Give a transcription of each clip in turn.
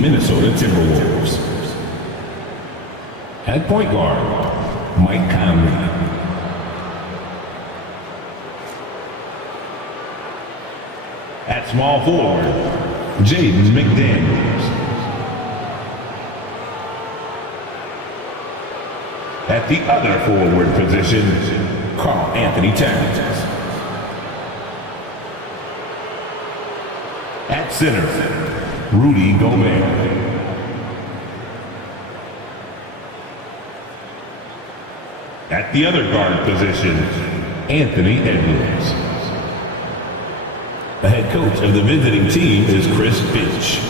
Minnesota Timberwolves. At point guard, Mike Conley. At small forward, GEN.GAMING. At the other forward position, Karl-Anthony Towns. At center, Rudy Gobert. At the other guard position, Anthony Edwards. The head coach of the visiting team is Chris Finch.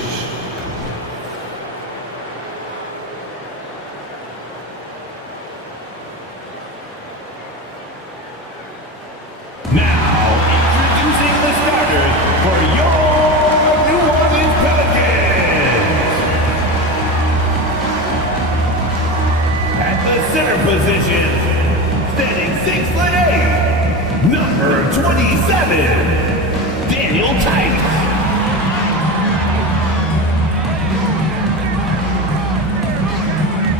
Now, introducing the starters for your New Orleans Pelicans. At the center position, standing 6'8", number 27, Daniel Tice.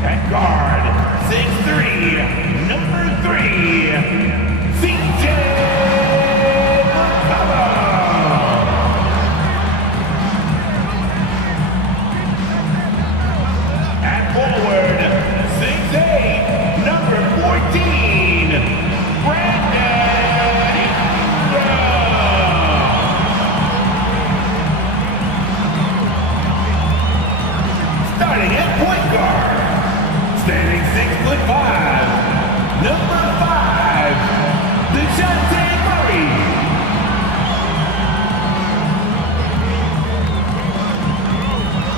At guard, 6'3", number 3, CJ. At forward, 6'8", number 14, Brandon Ingram. Starting at point guard, standing 6'5", number 5, DeJounte Murray.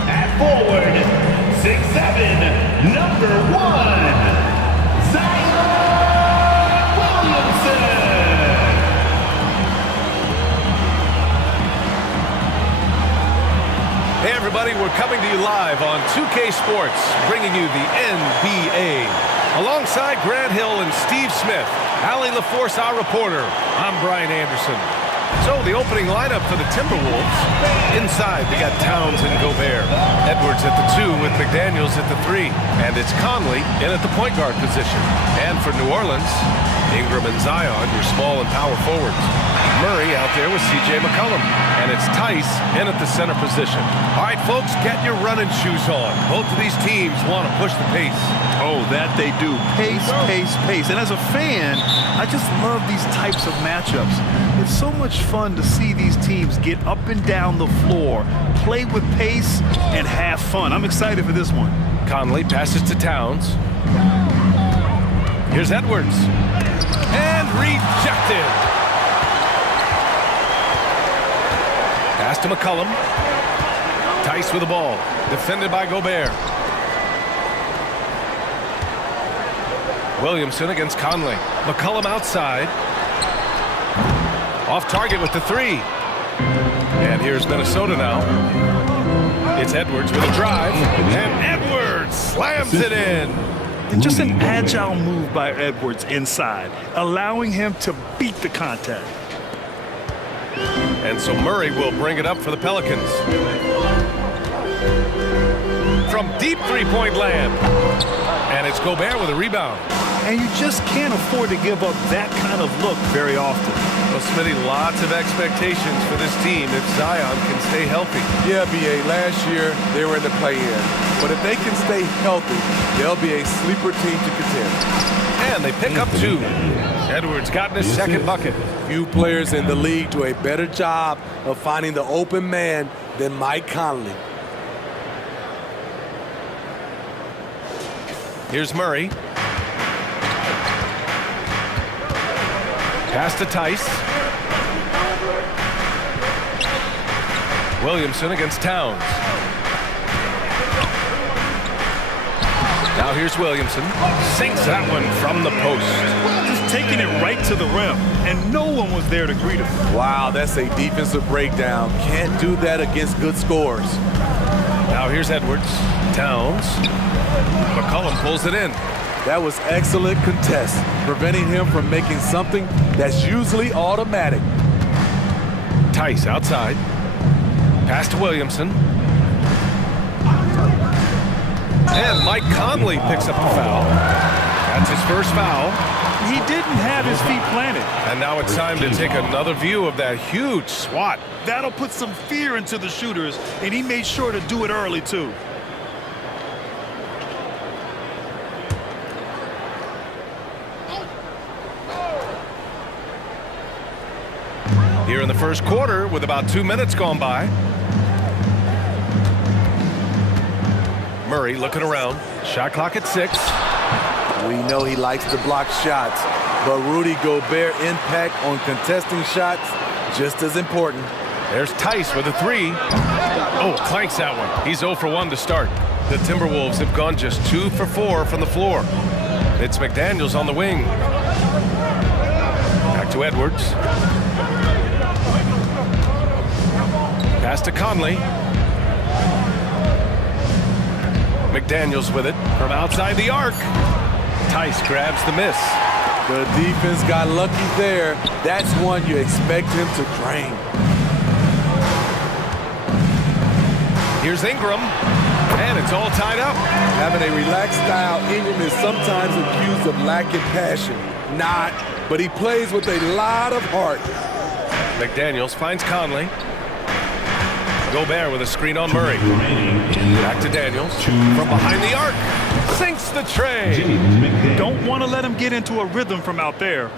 At forward, 6'7", number 1, Zion Williamson. Hey everybody, we're coming to you live on 2K Sports, bringing you the NBA. Alongside Grant Hill and Steve Smith, Allie LaForce, our reporter, I'm Brian Anderson. So the opening lineup for the Timberwolves. Inside, they got Towns and Gobert. Edwards at the 2 with McDaniels at the 3. And it's Conley in at the point guard position. And for New Orleans, Ingram and Zion, your small and power forwards. Murray out there with C.J. McCollum. And it's Tice in at the center position. All right, folks, get your running shoes on. Both of these teams want to push the pace. Oh, that they do. Pace, pace, pace. And as a fan, I just love these types of matchups. It's so much fun to see these teams get up and down the floor, play with pace, and have fun. I'm excited for this one. Conley passes to Towns. Here's Edwards. And rejected. Pass to McCollum. Tice with the ball. Defended by Gobert. Williamson against Conley. McCollum outside. Off target with the 3. And here's Minnesota now. It's Edwards with a drive. And Edwards slams it in. And just an agile move by Edwards inside, allowing him to beat the contact. And so Murray will bring it up for the Pelicans. From deep three-point land. And it's Gobert with a rebound. And you just can't afford to give up that kind of look very often. Well, Smitty, lots of expectations for this team if Zion can stay healthy. Yeah, B.A., last year they were in the play-in. But if they can stay healthy, they'll be a sleeper team to contend. And they pick up 2. Edwards got in his second bucket. Few players in the league do a better job of finding the open man than Mike Conley. Here's Murray. Pass to Tice. Williamson against Towns. Now here's Williamson. Sinks that one from the post. Just taking it right to the rim, and no one was there to greet him. Wow, that's a defensive breakdown. Can't do that against good scores. Now here's Edwards. Towns. McCollum pulls it in. That was excellent contest, preventing him from making something that's usually automatic. Tice outside. Pass to Williamson. And Mike Conley picks up the foul. That's his first foul. He didn't have his feet planted. And now it's time to take another view of that huge swat. That'll put some fear into the shooters, and he made sure to do it early, too. Here in the first quarter with about 2 minutes gone by. Murray looking around. Shot clock at 6. We know he likes to block shots, but Rudy Gobert impact on contesting shots just as important. There's Tice with a 3. Oh, clanks that one. He's 0 for 1 to start. The Timberwolves have gone just 2 for 4 from the floor. It's McDaniels on the wing. Back to Edwards. Pass to Conley. McDaniels with it from outside the arc. Tice grabs the miss. The defense got lucky there. That's one you expect him to drain. Here's Ingram, and it's all tied up. Having a relaxed style, Ingram is sometimes accused of lacking passion. Not, but he plays with a lot of heart. McDaniels finds Conley. Gobert with a screen on Murray. Back to Daniels. From behind the arc. Sinks the tray. Don't want to let him get into a rhythm from out there.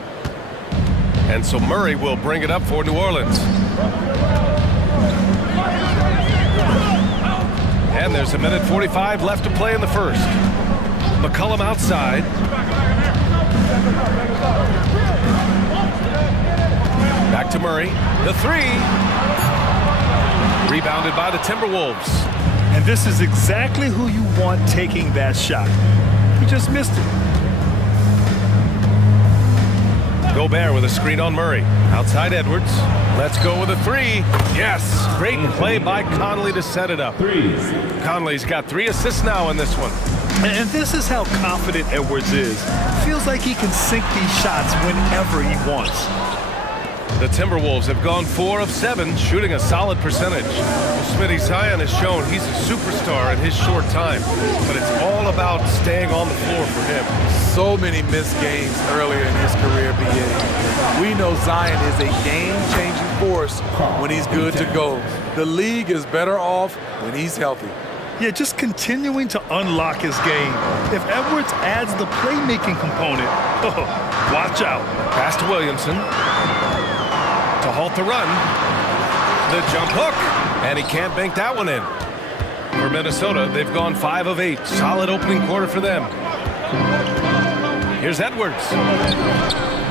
And so Murray will bring it up for New Orleans. And there's 1:45 left to play in the first. McCollum outside. Back to Murray. The 3. Rebounded by the Timberwolves. And this is exactly who you want taking that shot. He just missed it. Gobert with a screen on Murray. Outside Edwards. Let's go with a 3. Yes. Great play by Conley to set it up. Conley's got 3 assists now in this one. And this is how confident Edwards is. Feels like he can sink these shots whenever he wants. The Timberwolves have gone 4 of 7, shooting a solid percentage. Well, Smitty, Zion has shown he's a superstar in his short time, but it's all about staying on the floor for him. So many missed games earlier in his career, BA. We know Zion is a game-changing force when he's good to go. The league is better off when he's healthy. Yeah, just continuing to unlock his game. If Edwards adds the playmaking component, watch out. Pass to Williamson. To halt the run. The jump hook. And he can't bank that one in. For Minnesota, they've gone 5 of 8. Solid opening quarter for them. Here's Edwards.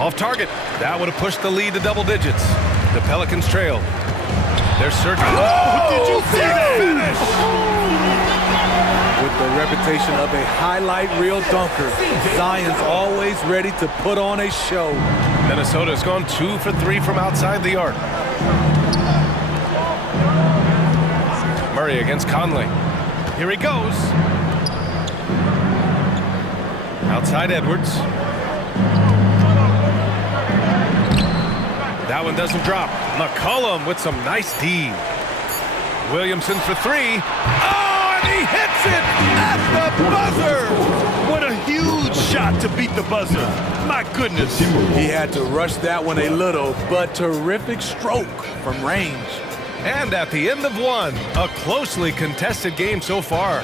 Off target. That would have pushed the lead to double digits. The Pelicans trail. They're searching. Oh, did you see that finish? With the reputation of a highlight reel dunker, Zion's always ready to put on a show. Minnesota's gone 2 for 3 from outside the arc. Murray against Conley. Here he goes. Outside Edwards. That one doesn't drop. McCollum with some nice D. Williamson for 3. Oh, and he hits it at the buzzer. What a huge shot to beat the buzzer. My goodness. He had to rush that one a little, but terrific stroke from range. And at the end of 1, a closely contested game so far.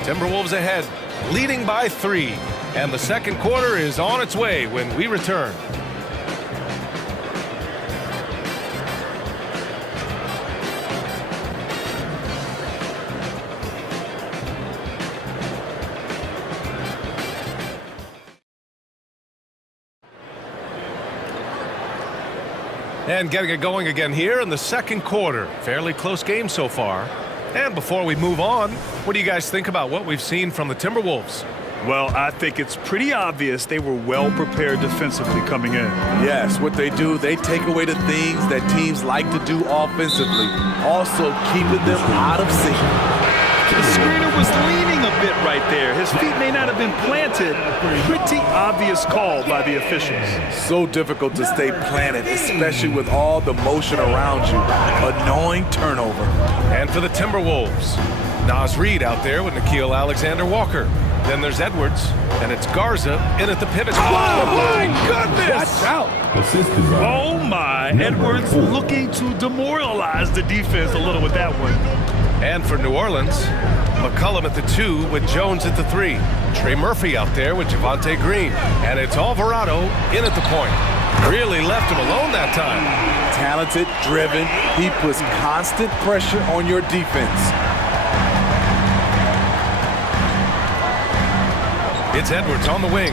Timberwolves ahead, leading by 3. And the second quarter is on its way when we return. And getting it going again here in the second quarter. Fairly close game so far. And before we move on, what do you guys think about what we've seen from the Timberwolves? Well, I think it's pretty obvious they were well prepared defensively coming in. Yes, what they do, they take away the things that teams like to do offensively, also keeping them out of sync. The screener was leaning a bit right there. His feet may not have been planted. Pretty obvious call by the officials. So difficult to stay planted, especially with all the motion around you. Annoying turnover. And for the Timberwolves, Naz Reid out there with Nickeil Alexander-Walker. Then there's Edwards, and it's Garza in at the pivot. Oh, my goodness! Watch out. Assisted by Oh, my. Number Edwards 4. looking to demoralize the defense a little with that one. And for New Orleans, McCollum at the 2 with Jones at the 3. Trey Murphy out there with Javonte Green. And it's Alvarado in at the point. Really left him alone that time. Talented, driven. He puts constant pressure on your defense. It's Edwards on the wing.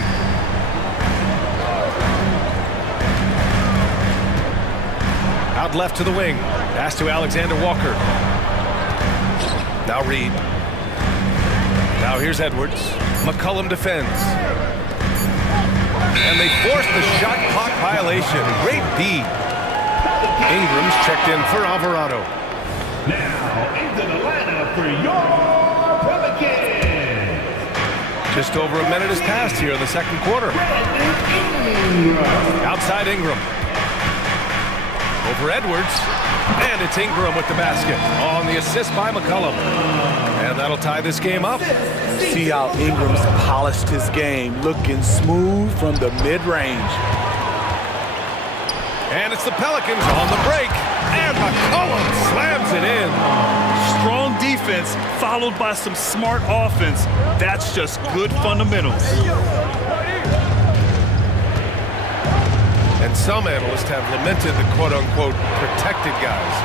Out left to the wing. Pass to Alexander-Walker. Now Reid. Now here's Edwards. McCollum defends. And they force the shot clock violation. Great D. Ingram's checked in for Alvarado. now into the lineup for your Pelicans. Just over a minute has passed here in the second quarter. Outside Ingram. Over Edwards. And it's Ingram with the basket on the assist by McCollum. And that'll tie this game up. See how Ingram's polished his game, looking smooth from the mid-range. And it's the Pelicans on the break. And McCollum slams it in. Strong defense followed by some smart offense. That's just good fundamentals. And some analysts have lamented the quote-unquote protected guys.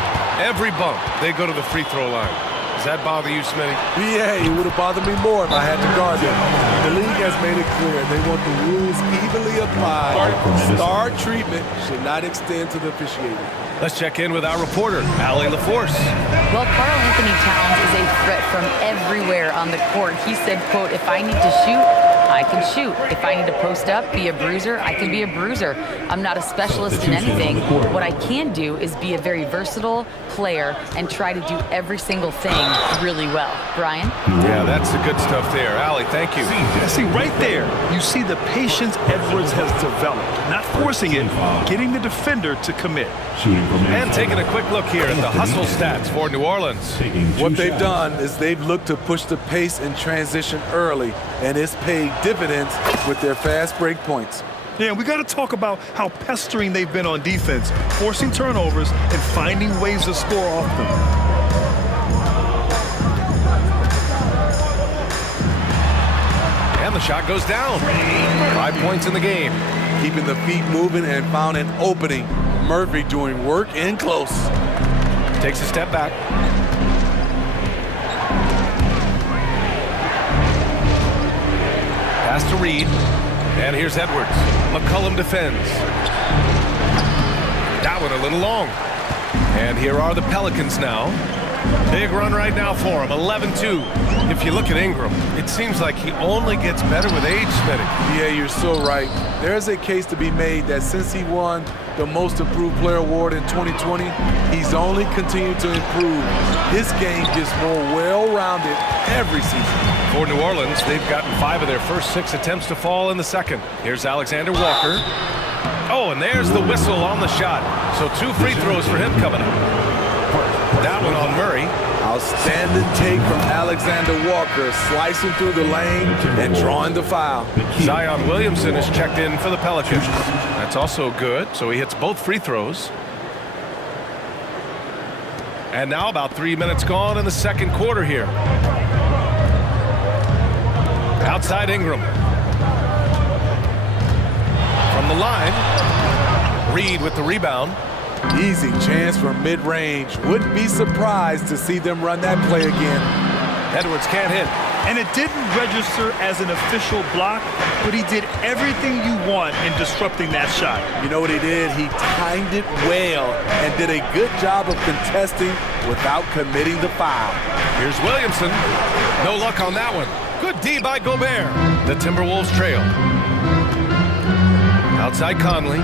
Every bump, they go to the free throw line. Does that bother you, Smitty? Yeah, it would have bothered me more if I had to guard them. The league has made it clear they want the rules evenly applied. Star treatment should not extend to the officiating. Let's check in with our reporter, Allie LaForce. Well, Karl Anthony Towns is a threat from everywhere on the court. He said, quote, if I need to shoot, I can shoot. If I need to post up, be a bruiser, I can be a bruiser. I'm not a specialist in anything. What I can do is be a very versatile player and try to do every single thing really well. Brian? Yeah, that's the good stuff there. Allie, thank you. See, right there, you see the patience Edwards has developed. Not forcing it, getting the defender to commit. Shooting from And taking a quick look here at the hustle stats for New Orleans. What they've done is they've looked to push the pace and transition early, and it's paid dividends with their fast break points. Yeah, we got to talk about how pestering they've been on defense, forcing turnovers and finding ways to score off them. And the shot goes down. 5 points in the game. Keeping the feet moving and found an opening. Murphy doing work in close. Takes a step back. Pass to Reid. And here's Edwards. McCollum defends. That one a little long. And here are the Pelicans now. Big run right now for him, 11-2. If you look at Ingram, it seems like he only gets better with age, Smitty. Yeah, you're so right. There's a case to be made that since he won the Most Improved Player Award in 2020, he's only continued to improve. His game gets more well-rounded every season. For New Orleans, they've gotten 5 of their first 6 attempts to fall in the second. Here's Alexander-Walker. Oh, and there's the whistle on the shot. So 2 free throws for him coming up. That one on Murray. Outstanding take from Alexander-Walker, slicing through the lane and drawing the foul. Zion Williamson is checked in for the Pelicans. That's also good, so he hits both free throws. And now about 3 minutes gone in the second quarter here. Outside Ingram. From the line, Reid with the rebound. Easy chance from mid-range. Wouldn't be surprised to see them run that play again. Edwards can't hit. And it didn't register as an official block, but he did everything you want in disrupting that shot. You know what he did? He timed it well and did a good job of contesting without committing the foul. Here's Williamson. No luck on that one. Good D by Gobert. The Timberwolves trail. Outside Conley.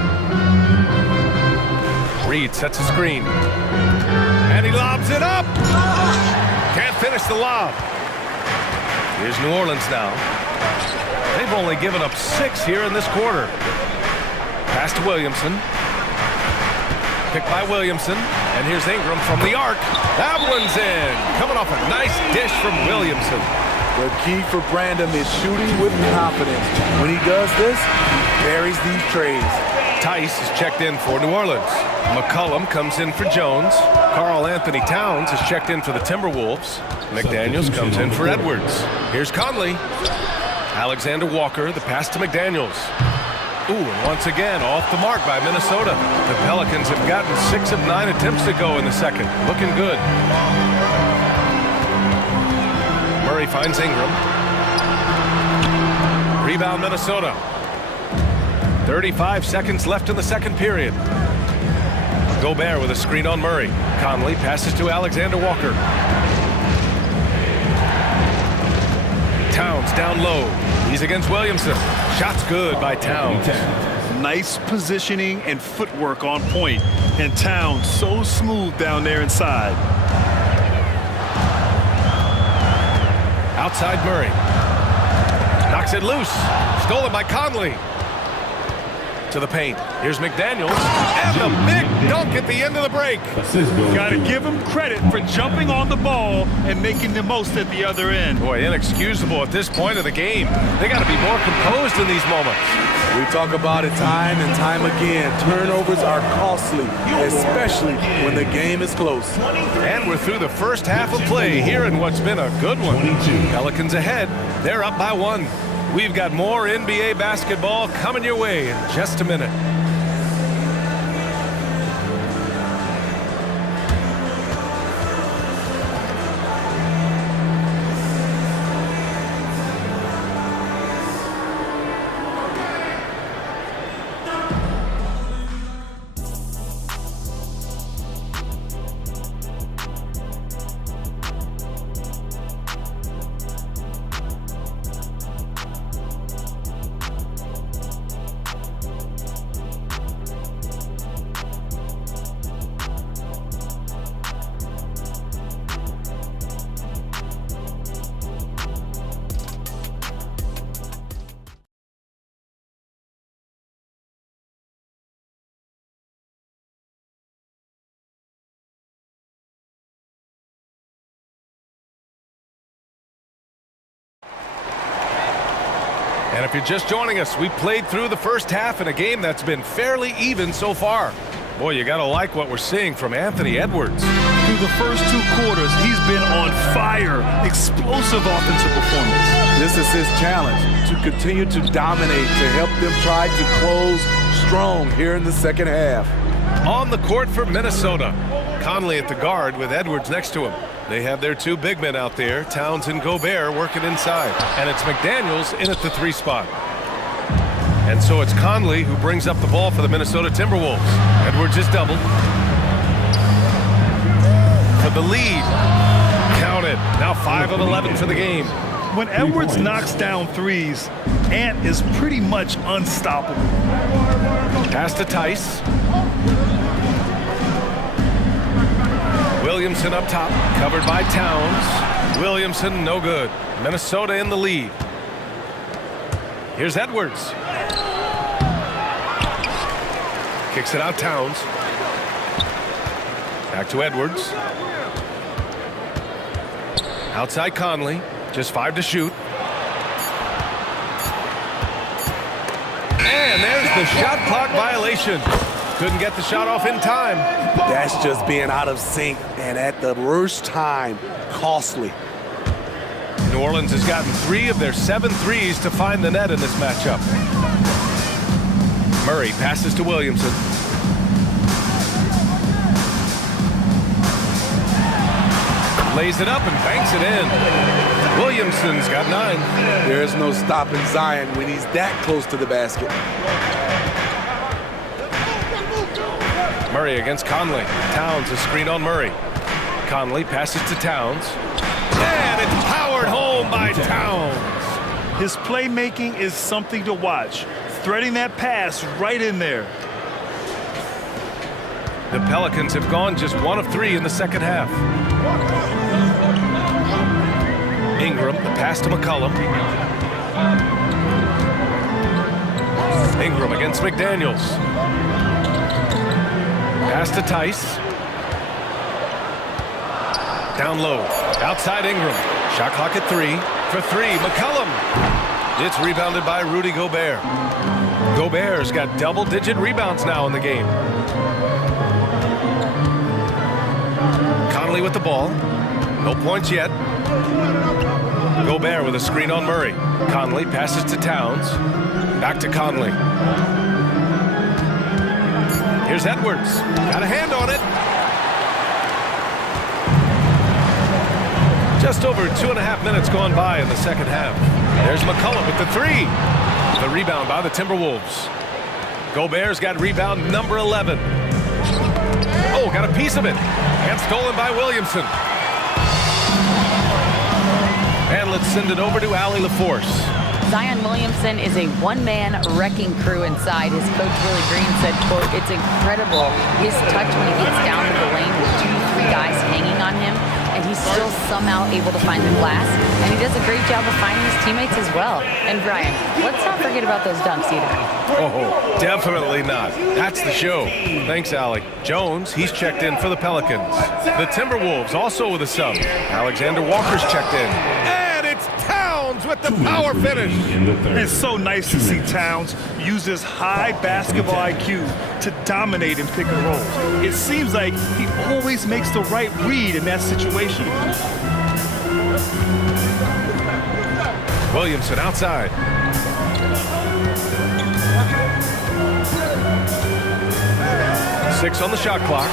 Reid sets a screen. And he lobs it up. Can't finish the lob. Here's New Orleans now. They've only given up 6 here in this quarter. Pass to Williamson. Picked by Williamson. And here's Ingram from the arc. That one's in. Coming off a nice dish from Williamson. The key for Brandon is shooting with confidence. When he does this, he buries these trays. Tice is checked in for New Orleans. McCollum comes in for Jones. Karl Anthony Towns is checked in for the Timberwolves. McDaniels comes in for Edwards. Here's Conley. Alexander Walker, the pass to McDaniels. Ooh, and once again, off the mark by Minnesota. The Pelicans have gotten 6 of 9 attempts to go in the second. Looking good. Murray finds Ingram. Rebound Minnesota. 35 seconds left in the second period. Gobert with a screen on Murray. Conley passes to Alexander Walker. Towns down low. He's against Williamson. Shot's good by Towns. Nice positioning and footwork on point. And Towns so smooth down there inside. Outside Murray. Knocks it loose. Stolen by Conley. To the paint. Here's McDaniels. And the big dunk at the end of the break. Got to give him credit for jumping on the ball and making the most at the other end. Boy, inexcusable at this point of the game. They got to be more composed in these moments. We talk about it time and time again. Turnovers are costly, especially when the game is close. And we're through the first half of play here in what's been a good one. Pelicans ahead. They're up by 1. We've got more NBA basketball coming your way in just a minute. And if you're just joining us, we played through the first half in a game that's been fairly even so far. Boy, you got to like what we're seeing from Anthony Edwards. Through the first 2 quarters, he's been on fire. Explosive offensive performance. This is his challenge, to continue to dominate, to help them try to close strong here in the second half. On the court for Minnesota. Conley at the guard with Edwards next to him. They have their 2 big men out there, Towns and Gobert, working inside. And it's McDaniels in at the 3 spot. And so it's Conley who brings up the ball for the Minnesota Timberwolves. Edwards is doubled. For the lead. Counted. Now 5 of 11 for the game. When Edwards knocks down threes, Ant is pretty much unstoppable. Pass to Tice. Williamson up top, covered by Towns. Williamson, no good. Minnesota in the lead. Here's Edwards. Kicks it out, Towns. Back to Edwards. Outside Conley, just 5 to shoot. And there's the shot clock violation. Couldn't get the shot off in time. That's just being out of sync, and at the worst time, costly. New Orleans has gotten 3 of their 7 threes to find the net in this matchup. Murray passes to Williamson. Lays it up and banks it in. Williamson's got 9. There's no stopping Zion when he's that close to the basket. Murray against Conley. Towns a screen on Murray. Conley passes to Towns. And it's powered home by Towns. His playmaking is something to watch. Threading that pass right in there. The Pelicans have gone just 1 of 3 in the second half. Ingram, the pass to McCollum. Ingram against McDaniels. Pass to Tice. Down low. Outside Ingram. Shot clock at 3. For 3, McCollum. It's rebounded by Rudy Gobert. Gobert's got double-digit rebounds now in the game. Conley with the ball. No points yet. Gobert with a screen on Murray. Conley passes to Towns. Back to Conley. Here's Edwards. Got a hand on it. Just over 2.5 minutes gone by in the second half. There's McCollum with the 3. The rebound by the Timberwolves. Gobert's got rebound number 11. Oh, got a piece of it. And stolen by Williamson. And let's send it over to Allie LaForce. Zion Williamson is a one-man wrecking crew inside. His coach, Willie Green, said, quote, "It's incredible his touch when he gets down to the lane with 2-3 guys hanging on him, and he's still somehow able to find the glass, and he does a great job of finding his teammates as well." And Brian, let's not forget about those dunks either. Oh, definitely not. That's the show. Thanks, Allie. Jones, he's checked in for the Pelicans. The Timberwolves also with a sub. Alexander Walker's checked in. And it's Towns with the power finish. It's so nice to see Towns use his high basketball IQ to dominate in pick and rolls. It seems like he always makes the right read in that situation. Williamson outside. Six on the shot clock.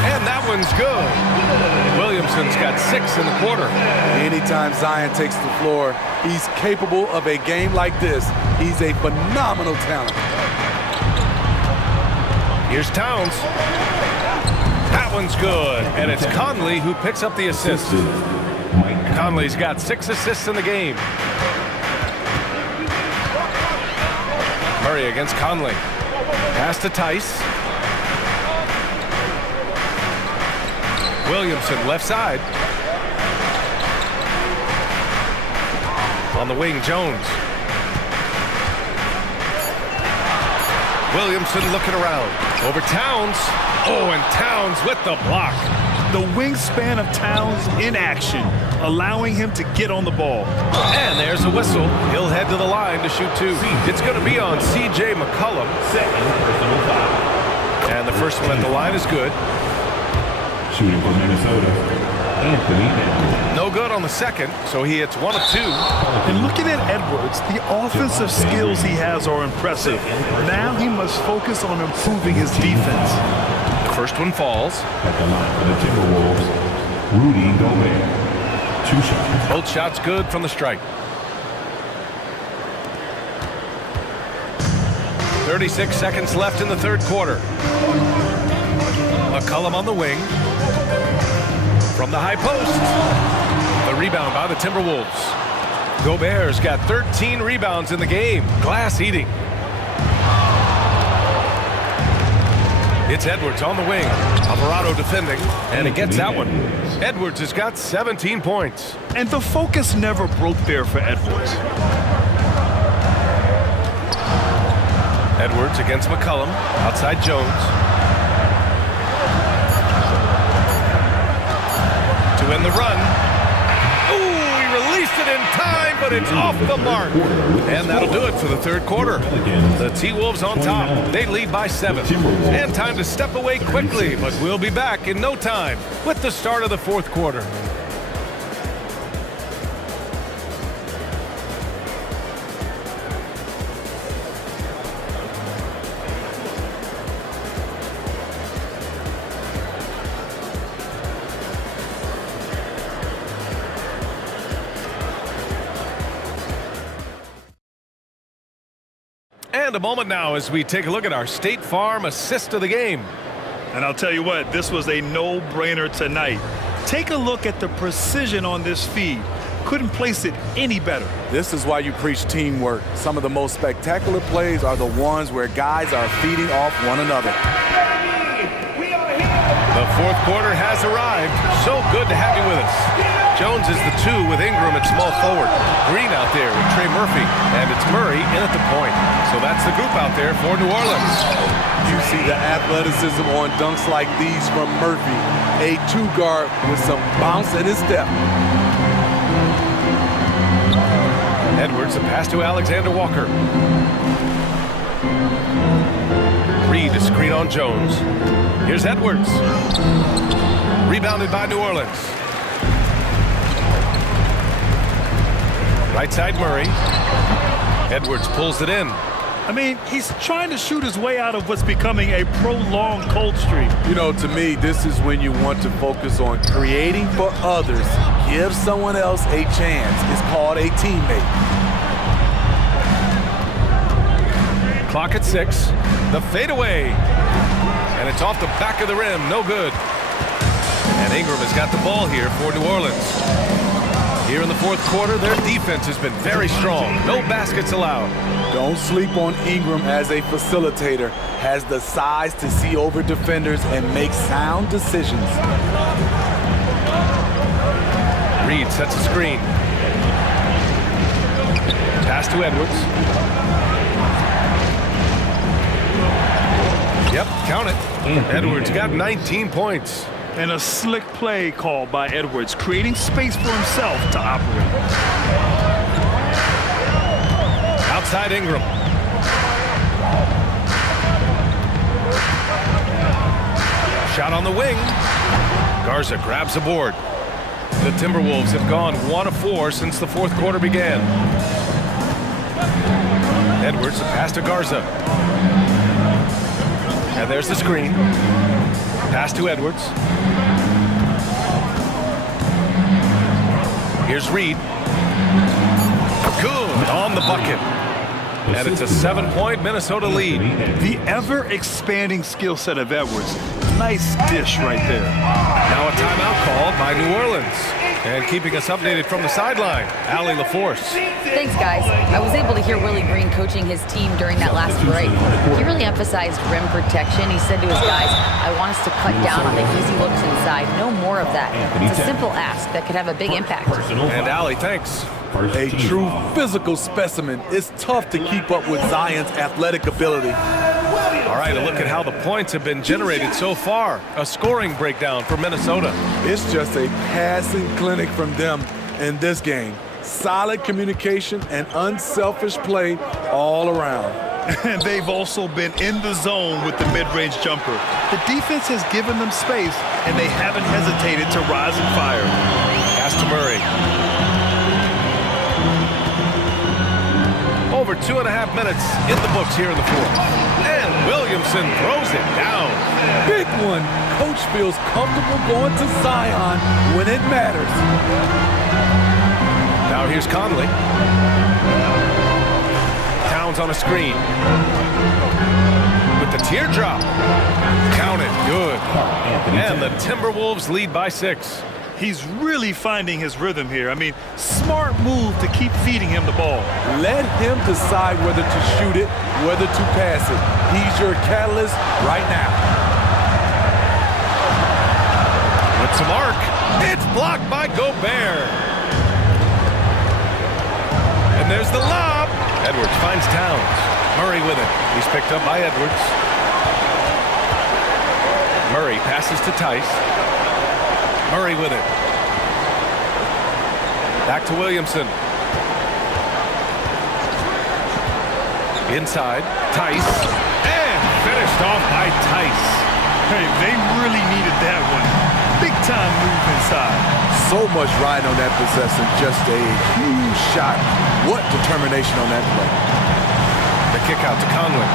And that one's good. Williamson's got 6 in the quarter. Anytime Zion takes the floor, he's capable of a game like this. He's a phenomenal talent. Here's Towns. That one's good. And it's Conley who picks up the assist. Conley's got 6 assists in the game. Murray against Conley. Pass to Tice. Williamson left side. On the wing, Jones. Williamson looking around. Over Towns. Oh, and Towns with the block. The wingspan of Towns in action, allowing him to get on the ball. And there's a whistle. He'll head to the line to shoot 2. It's going to be on C.J. McCollum. And the first one at the line is good. Shooting for Minnesota, Anthony Edwards. No good on the second, so he hits 1 of 2. And looking at Edwards, the offensive skills he has are impressive. Now he must focus on improving his defense. The first one falls. At the line for the Timberwolves, Rudy Gobert. 2 shots. Both shots good from the strike. 36 seconds left in the third quarter. McCollum on the wing. From the high post. The rebound by the Timberwolves. Gobert's got 13 rebounds in the game. Glass eating. It's Edwards on the wing. Alvarado defending. And he gets that one. Edwards has got 17 points. And the focus never broke there for Edwards. Edwards against McCollum. Outside Jones. To win the run. Ooh, he released it in time, but it's off the mark. And that'll do it for the third quarter. The T-Wolves on top. They lead by 7. And time to step away quickly, but we'll be back in no time with the start of the fourth quarter. And a moment now as we take a look at our State Farm assist of the game. And I'll tell you what, this was a no-brainer tonight. Take a look at the precision on this feed. Couldn't place it any better. This is why you preach teamwork. Some of the most spectacular plays are the ones where guys are feeding off one another. The fourth quarter has arrived. So good to have you with us. Jones is the 2 with Ingram at small forward. Green out there with Trey Murphy. And it's Murray in at the point. So that's the group out there for New Orleans. You see the athleticism on dunks like these from Murphy. A two-guard with some bounce in his step. Edwards, a pass to Alexander Walker. Reed, a screen on Jones. Here's Edwards. Rebounded by New Orleans. Right side Murray. Edwards pulls it in. I mean, he's trying to shoot his way out of what's becoming a prolonged cold streak. You know, to me, this is when you want to focus on creating for others. Give someone else a chance. It's called a teammate. Clock at 6. The fadeaway. And it's off the back of the rim. No good. And Ingram has got the ball here for New Orleans. Here in the fourth quarter, their defense has been very strong. No baskets allowed. Don't sleep on Ingram as a facilitator. Has the size to see over defenders and make sound decisions. Reed sets a screen. Pass to Edwards. Yep, count it. Edwards got 19 points. And a slick play called by Edwards, creating space for himself to operate. Outside Ingram. Shot on the wing. Garza grabs the board. The Timberwolves have gone 1 of 4 since the fourth quarter began. Edwards, a pass to Garza. And there's the screen. Pass to Edwards. Here's Reed. Good on the bucket. And it's a 7-point Minnesota lead. The ever-expanding skill set of Edwards. Nice dish right there. Now a timeout called by New Orleans. And keeping us updated from the sideline, Allie LaForce. Thanks, guys. I was able to hear Willie Green coaching his team during that last break. He really emphasized rim protection. He said to his guys, I want us to cut down on the easy looks inside. No more of that. It's a simple ask that could have a big impact. And Allie, thanks. A true physical specimen. It's tough to keep up with Zion's athletic ability. All right, a look at how the points have been generated so far. A scoring breakdown for Minnesota. It's just a passing clinic from them in this game. Solid communication and unselfish play all around. And they've also been in the zone with the mid-range jumper. The defense has given them space, and they haven't hesitated to rise and fire. Pass to Murray. Over 2.5 minutes in the books here in the fourth. And Williamson throws it down. Big one. Coach feels comfortable going to Zion when it matters. Now here's Conley. Towns on a screen. With the teardrop. Counted. Good. And the Timberwolves lead by 6. He's really finding his rhythm here. I mean, smart move to keep feeding him the ball. Let him decide whether to shoot it, whether to pass it. He's your catalyst right now. With some arc. It's blocked by Gobert. And there's the lob. Edwards finds Towns. Murray with it. He's picked up by Edwards. Murray passes to Tice. Murray with it. Back to Williamson. Inside, Tice. And finished off by Tice. Hey, they really needed that one. Big time move inside. So much riding on that possession. Just a huge shot. What determination on that play. The kick out to Conley.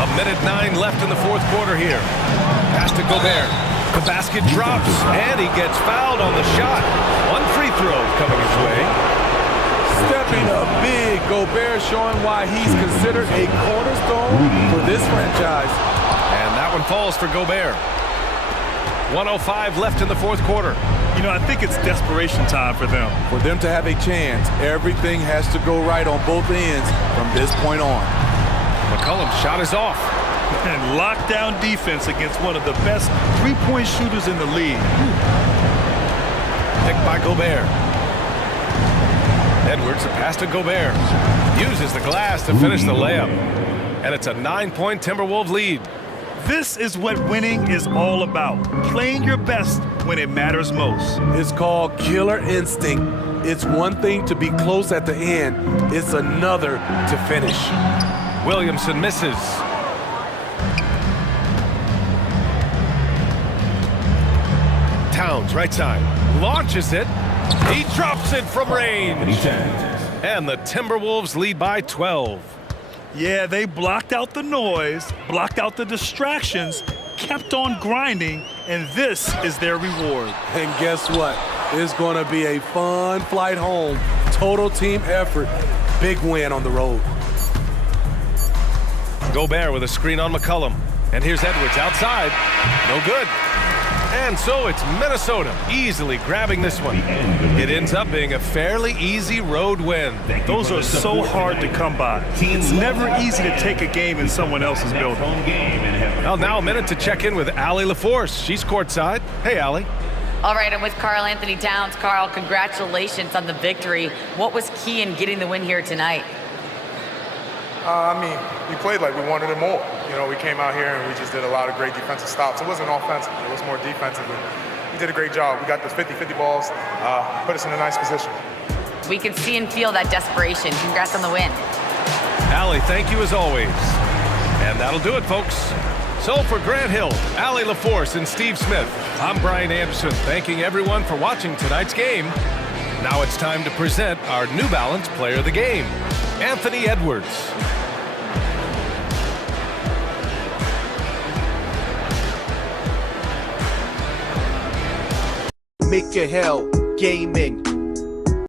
A minute 9 left in the fourth quarter here. Pass to Gobert. The basket drops, and he gets fouled on the shot. One free throw coming his way. Stepping up big. Gobert showing why he's considered a cornerstone for this franchise. And that one falls for Gobert. 1:05 left in the fourth quarter. You know, I think it's desperation time for them. For them to have a chance, everything has to go right on both ends from this point on. McCollum's shot is off. And lockdown defense against one of the best three-point shooters in the league. Picked by Gobert. Edwards, a pass to Gobert. Uses the glass to finish the layup. And it's a 9-point Timberwolves lead. This is what winning is all about. Playing your best when it matters most. It's called killer instinct. It's one thing to be close at the end. It's another to finish. Williamson misses. Towns, right side, launches it. He drops it from range. And the Timberwolves lead by 12. Yeah, they blocked out the noise, blocked out the distractions, kept on grinding, and this is their reward. And guess what? It's going to be a fun flight home. Total team effort. Big win on the road. Gobert with a screen on McCollum. And here's Edwards outside. No good. And so it's Minnesota easily grabbing this one. It ends up being a fairly easy road win. Those are so hard to come by. It's never easy to take a game in someone else's building. Well, now a minute to check in with Allie LaForce. She's courtside. Hey, Allie. All right, I'm with Karl Anthony Towns. Karl, congratulations on the victory. What was key in getting the win here tonight? We played like we wanted it more. You know, we came out here and we just did a lot of great defensive stops. It wasn't offensive, it was more defensive. We did a great job. We got those 50-50 balls, put us in a nice position. We can see and feel that desperation. Congrats on the win. Allie, thank you as always. And that'll do it, folks. So for Grant Hill, Allie LaForce, and Steve Smith, I'm Brian Anderson, thanking everyone for watching tonight's game. Now it's time to present our New Balance Player of the Game, Anthony Edwards. Make your hell gaming.